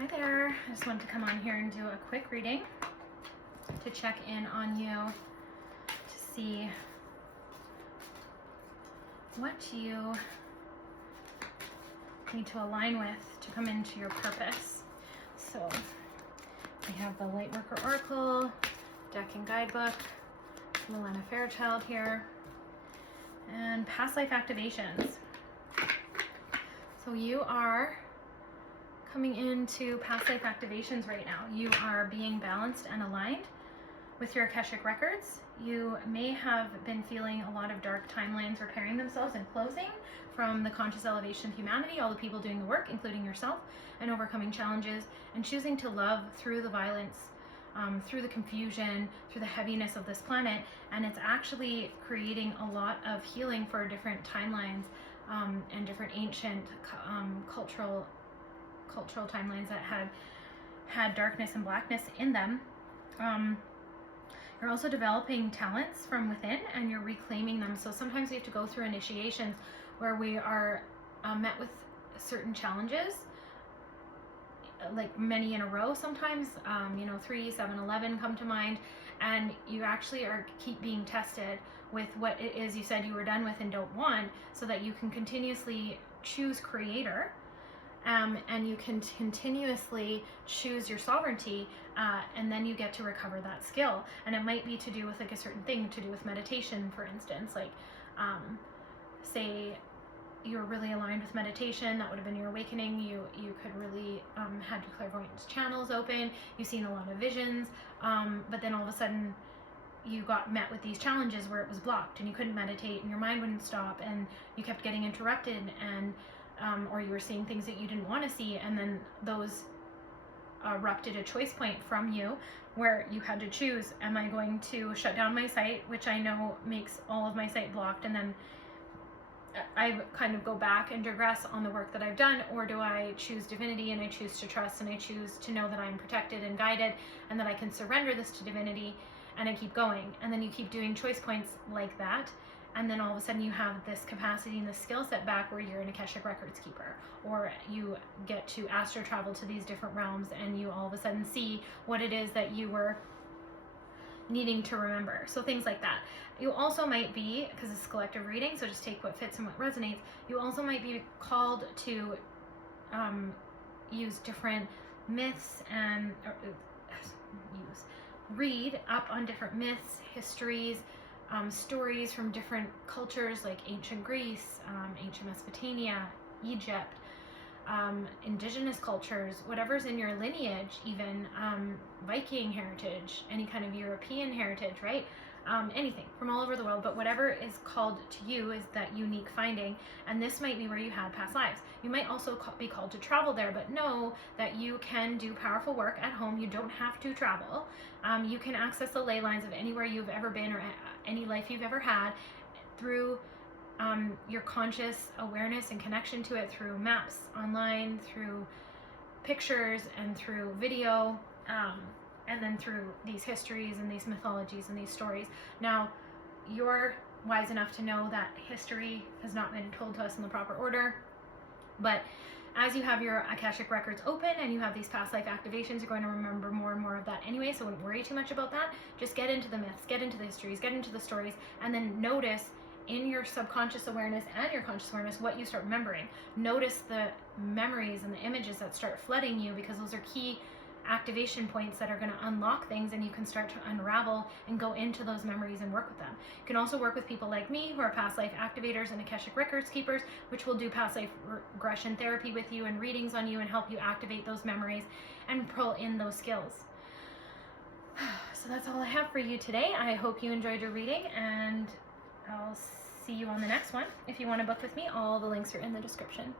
Hi there, I just wanted to come on here and do a quick reading to check in on you to see what you need to align with to come into your purpose. So we have the Lightworker Oracle, deck and guidebook, Milena Fairchild here, and past life activations. So you are coming into past life activations right now. You are being balanced and aligned with your Akashic records. You may have been feeling a lot of dark timelines repairing themselves and closing from the conscious elevation of humanity, all the people doing the work, including yourself, and overcoming challenges and choosing to love through the violence, through the confusion, through the heaviness of this planet. And it's actually creating a lot of healing for different timelines and different ancient cultural timelines that had darkness and blackness in them. You're also developing talents from within and you're reclaiming them. So sometimes we have to go through initiations where we are met with certain challenges, like many in a row sometimes, 3, 7, 11 come to mind, and you actually keep being tested with what it is you said you were done with and don't want, so that you can continuously choose creator. And you can continuously choose your sovereignty, and then you get to recover that skill. And it might be to do with like a certain thing, to do with meditation, for instance. Like, say you're really aligned with meditation, that would have been your awakening. You could really had your clairvoyance channels open. You've seen a lot of visions, but then all of a sudden you got met with these challenges where it was blocked and you couldn't meditate and your mind wouldn't stop and you kept getting interrupted, and or you were seeing things that you didn't want to see, and then those erupted a choice point from you where you had to choose, am I going to shut down my site, which I know makes all of my site blocked, and then I kind of go back and digress on the work that I've done, or do I choose divinity and I choose to trust and I choose to know that I'm protected and guided and that I can surrender this to divinity and I keep going. And then you keep doing choice points like that, and then all of a sudden you have this capacity and this skill set back where you're an Akashic Records keeper, or you get to astral travel to these different realms and you all of a sudden see what it is that you were needing to remember. So things like that. You also might be, because it's collective reading, so just take what fits and what resonates, you also might be called to use different myths and read up on different myths, histories, stories from different cultures like ancient Greece, ancient Mesopotamia, Egypt, indigenous cultures, whatever's in your lineage, even Viking heritage, any kind of European heritage, right? Anything from all over the world, but whatever is called to you is that unique finding, and this might be where you had past lives. You might also be called to travel there, but know that you can do powerful work at home. You don't have to travel. You can access the ley lines of anywhere you've ever been or any life you've ever had through your conscious awareness and connection to it, through maps online, through pictures, and through video, and then through these histories and these mythologies and these stories. Now, you're wise enough to know that history has not been told to us in the proper order, but as you have your Akashic records open and you have these past life activations, you're going to remember more and more of that anyway, so wouldn't worry too much about that. Just get into the myths, get into the histories, get into the stories, and then notice in your subconscious awareness and your conscious awareness what you start remembering. Notice the memories and the images that start flooding you, because those are key activation points that are going to unlock things, and you can start to unravel and go into those memories and work with them. You can also work with people like me who are past life activators and Akashic records keepers, which will do past life regression therapy with you and readings on you and help you activate those memories and pull in those skills. So that's all I have for you today. I hope you enjoyed your reading, and I'll see you on the next one. If you want to book with me, all the links are in the description.